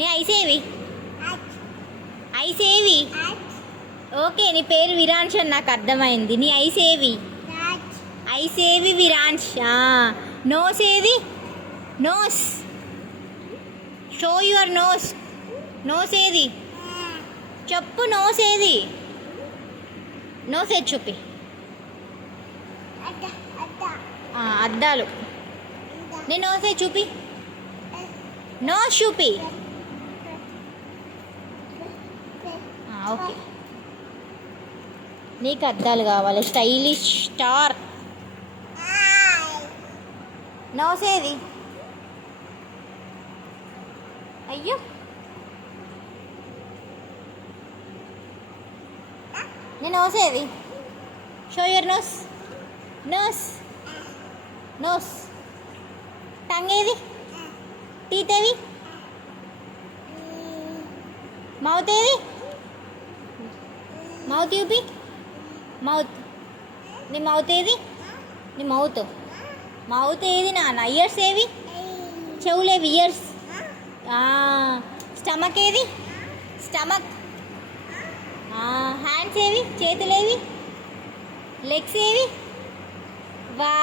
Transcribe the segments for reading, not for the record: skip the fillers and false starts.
నీ ఐసేవి ఐసేవి ఓకే నీ పేరు విరాంశ్ అని నాకు అర్థమైంది. నీ ఐసేవి ఐసేవి విరాంశ్. నోస్ ఏది? Nose show your nose. Nose ఏది చెప్పు? నోస్ ఏది? నోస్ ఏది చూపి. అద్దాలు. నేను నోస్ ఏది చూపి. నోస్ చూపి. ఓకే నీకు అద్దాలు కావాలి. Stylish star. నోస్ ఏది? అయ్యో నేను నోస్ ఏది? Show your nose. Nose nose. Tongue ఏది? టీత్ ఏవి? మౌత్ ఏది? మౌత్ చూపి. మౌత్. నీ మౌత్ ఏది? నీ మౌత్. మౌత్ ఏది నాన్న? ఇయర్స్ ఏవి? చెవులేవి? ఇయర్స్. స్టమక్ ఏది? స్టమక్. హ్యాండ్స్ ఏవి? చేతులేవి? లెగ్స్ ఏవి? వా.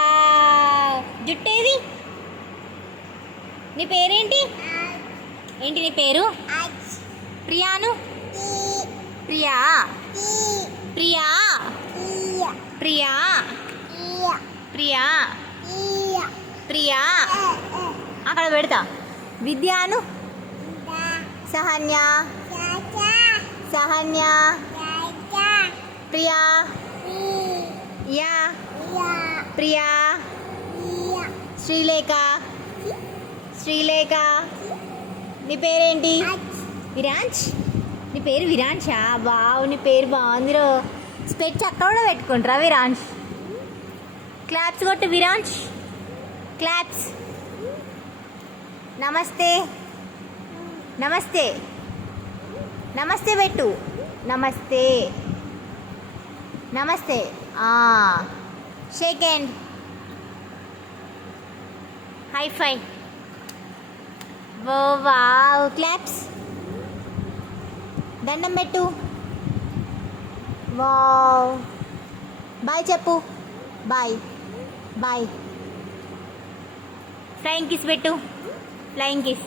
జుట్టు ఏది? నీ పేరేంటి? ఏంటి నీ పేరు? ప్రియాను. ప్రియా. ప్రియా. ప్రియా. ప్రియా. ప్రియా. అక్కడ పెడతా. విద్యాను. సహన్య. సహన్య. ప్రియా. యా. ప్రియా. శ్రీలేఖ. శ్రీలేఖ. నీ పేరేంటి? విరాంశ్. నీ పేరు విరాంశా? బావు నీ పేరు బాగుందిరో. స్పెట్స్ అక్కడ కూడా పెట్టుకుంటారా విరాంశ్? క్లాప్స్ కొట్టు విరాంశ్. క్లాప్స్. నమస్తే. నమస్తే. నమస్తే పెట్టు. నమస్తే. నమస్తే. Shake hand. హై ఫై. ఓ వావ్. క్లాప్స్. దండం పెట్టు. వావ్. బాయ్ చెప్పు. బాయ్. బాయ్. ఫ్లయింగ్ కిస్ పెట్టు. Flying kiss.